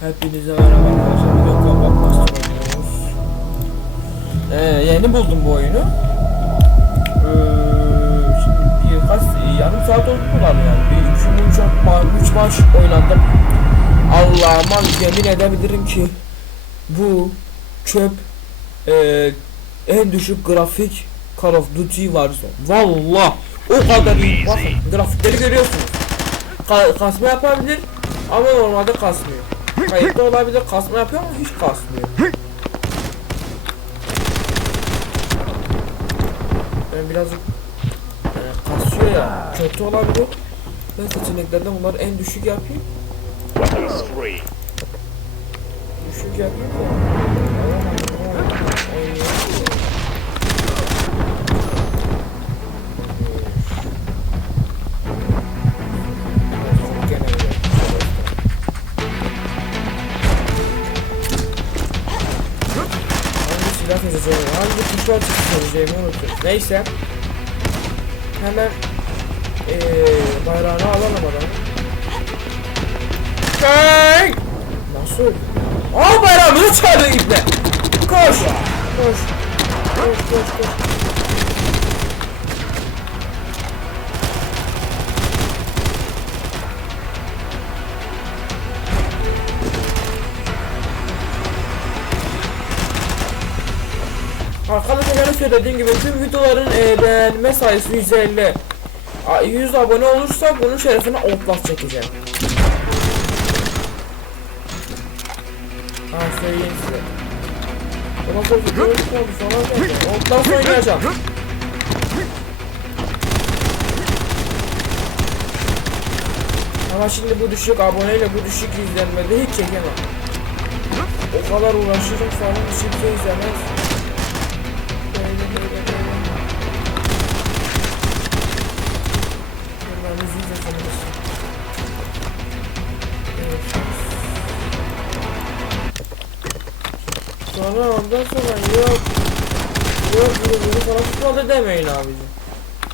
Hepinize merhaba arkadaşlar. Bir dakika bakmak oynuyoruz. Ee, yeni buldum bu oyunu. Ee, şimdi birkaç yarım saat oldu lan yani? Bir üç, üç, ma üç maç oynadım. Allah'ıma yemin edebilirim ki bu çöp ee, en düşük grafik Call of Duty Warzone. Valla o kadar iyi. Bakın grafikleri görüyorsunuz. Ka- kasma yapabilir ama normalde kasmıyor. Kayıtlı olabilir kasma yapıyor ama hiç kasmıyor. Ben birazcık e, kasıyor ya kötü olabilir. Ben seçeneklerden bunları en düşük yapayım. Düşük yapayım da. Tuşlar seçeceğimi unuttum. Neyse. Hemen eee bayrağını alalım. Hey! Nasıl? Aa bayrağımızı çaldı ibne. Koş. Koş. Koş koş koş. Arkadaşlar benim söylediğim gibi tüm videoların e, beğenme sayısı 150. A, 100 abone olursa bunun şerefine Outlast çekeceğim. Ha söyleyeyim size. Buna sonra video oldu sonra geleceğim. Outlast oynayacağım. Ama şimdi bu düşük aboneyle bu düşük izlenmede hiç çekemem. O kadar uğraşırım falan hiç kimse izlemez. Sonra ondan sonra yok. Yok bunu bunu falan tutmadı demeyin abicim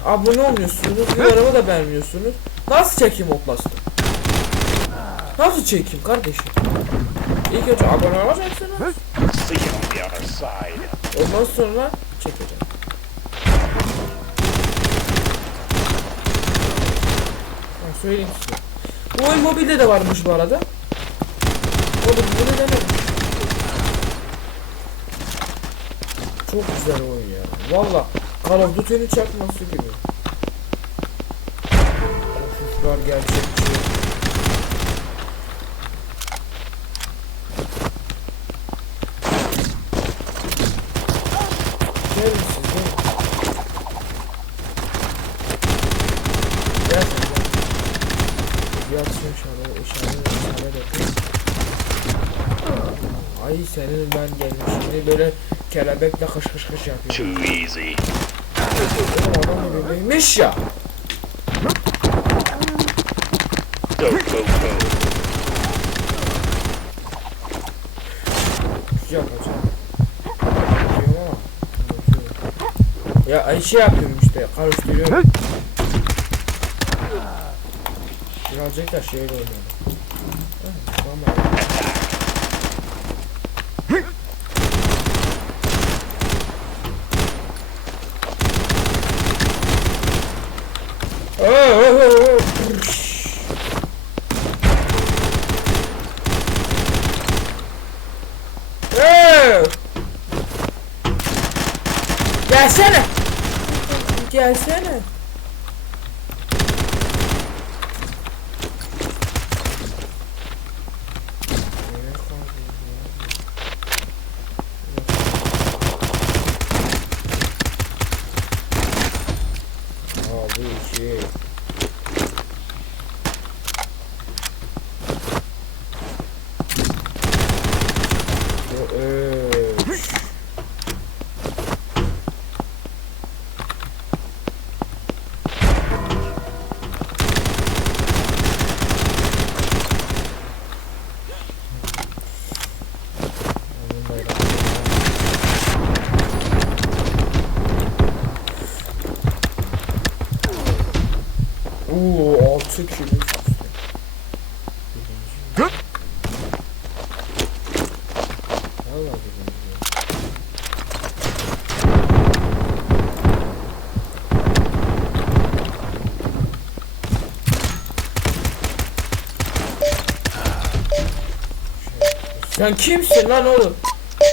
Abone olmuyorsunuz, videolarımı da beğenmiyorsunuz Nasıl çekeyim Outlast'ı? Nasıl çekeyim kardeşim? İlk önce abone olacaksınız. Ondan sonra çekeceğim. Ha, söyleyeyim size. Bu oyun mobilde de varmış bu arada. Mobilde de denedim Çok güzel oyun ya. Valla Call of Duty'nin çakması gibi. Koşuşlar gerçekçi. Ay senin ben gelmişim böyle kelebekle kış kış kış yapıyor. Too easy. Adam öyleymiş ya. Go, go, go. Unutuyorum. Ya ay şey yapıyorum işte karıştırıyorum. Birazcık da şeyle oynuyorum. Gelsene. sökülür. Sen kimsin lan oğlum?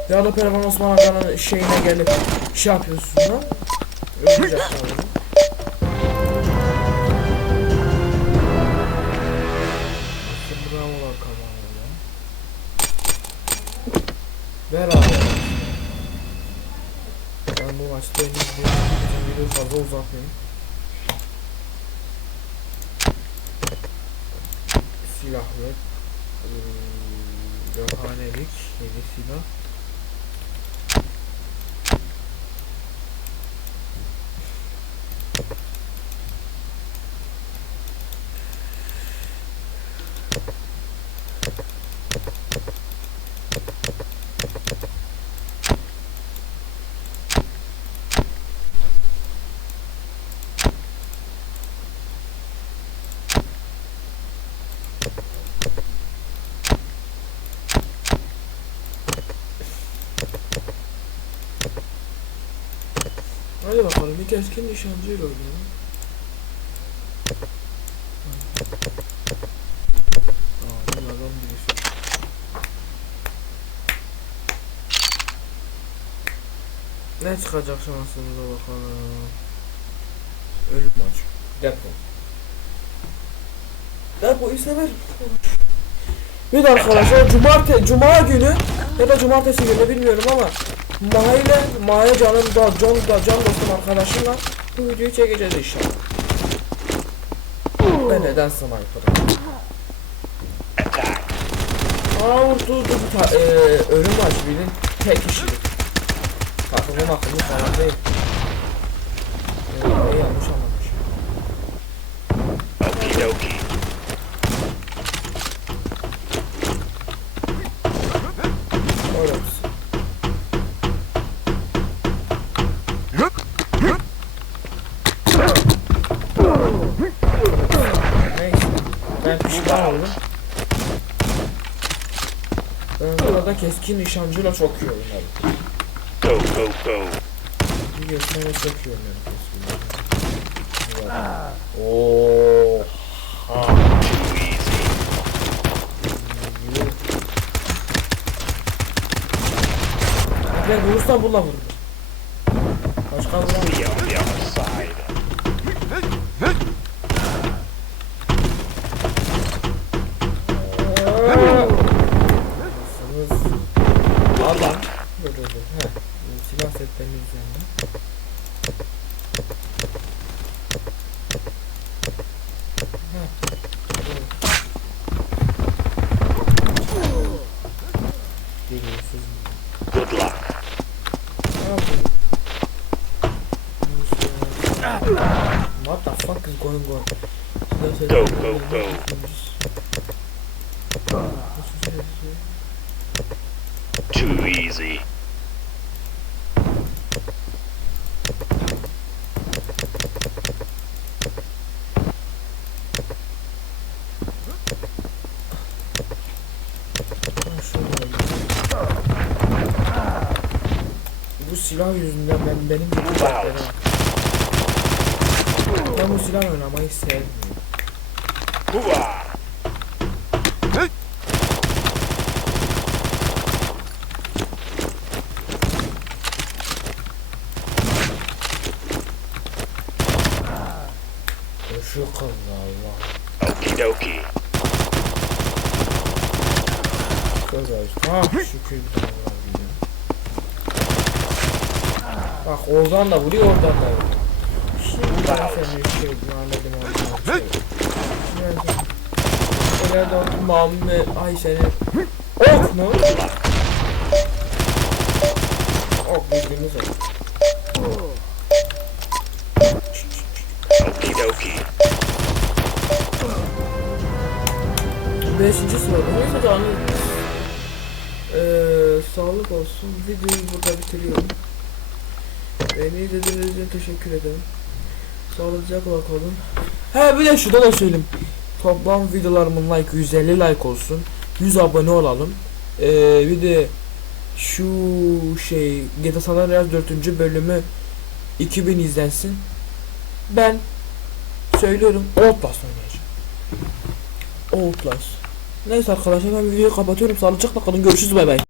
Ya da Pervan Osman Aga'nın şeyine gelip şey yapıyorsun lan. Ölecek İyi videoyu fazla uzatmayayım. Silahlı. Ee, Yohanelik yeni silah. Hadi bakalım bir keskin bunlardan birisi. Ne çıkacak şansımıza bakalım. Ölüm maç. Depo. Depoyu severim. Bir de arkadaşlar cumartesi, cuma günü ya da cumartesi günü bilmiyorum ama Maha ile Maha canım da Can da Can dostum arkadaşımla bu videoyu çekeceğiz inşallah. Ve neden sniper'ım? Aa vurdu bu ta- e, ölüm var birinin tek kişilik. Takımın akıllı falan değil. Ee, yanlış anlamış. Okie Pişman oldum. Ben burada keskin nişancıyla çok iyi oynarım. Go, go, go. Biliyorsun öyle çok iyi nişancıyla. Ooo. Ben vurursam bununla vururum. Başka vuramam. Adam. Dur dur dur. Heh. Silah setlerinin üzerinde. Heh. Dur. Geliyorsunuz. Good luck. Ne yapayım? What the fuck is going on? Go, go, go. Too easy. Bu silah yüzünden ben benim dertlerim. Ben bu silah oynamayı sevmiyorum. Ha şükür bir tane diyeceğim. Bak oradan da vuruyor oradan da vuruyor. Şimdi ben seni şey anladım anladım. Şöyle de Muhammed ay seni. Ok mu? Ok bildiğiniz ok. Okie dokie. Beşinci sırada neyse de anlıyoruz. Ee, sağlık olsun. Videoyu burada bitiriyorum. Beni izlediğiniz için teşekkür ederim. Sağlıcakla kalın. He bir de şurada da söyleyeyim. Toplam videolarımın like 150 like olsun. 100 abone olalım. Ee, bir de şu şey GTA San Andreas 4. bölümü 2000 izlensin. Ben söylüyorum Outlast oynayacağım. Outlast. Neyse arkadaşlar ben videoyu kapatıyorum. Sağlıcakla kalın. Görüşürüz bay bay.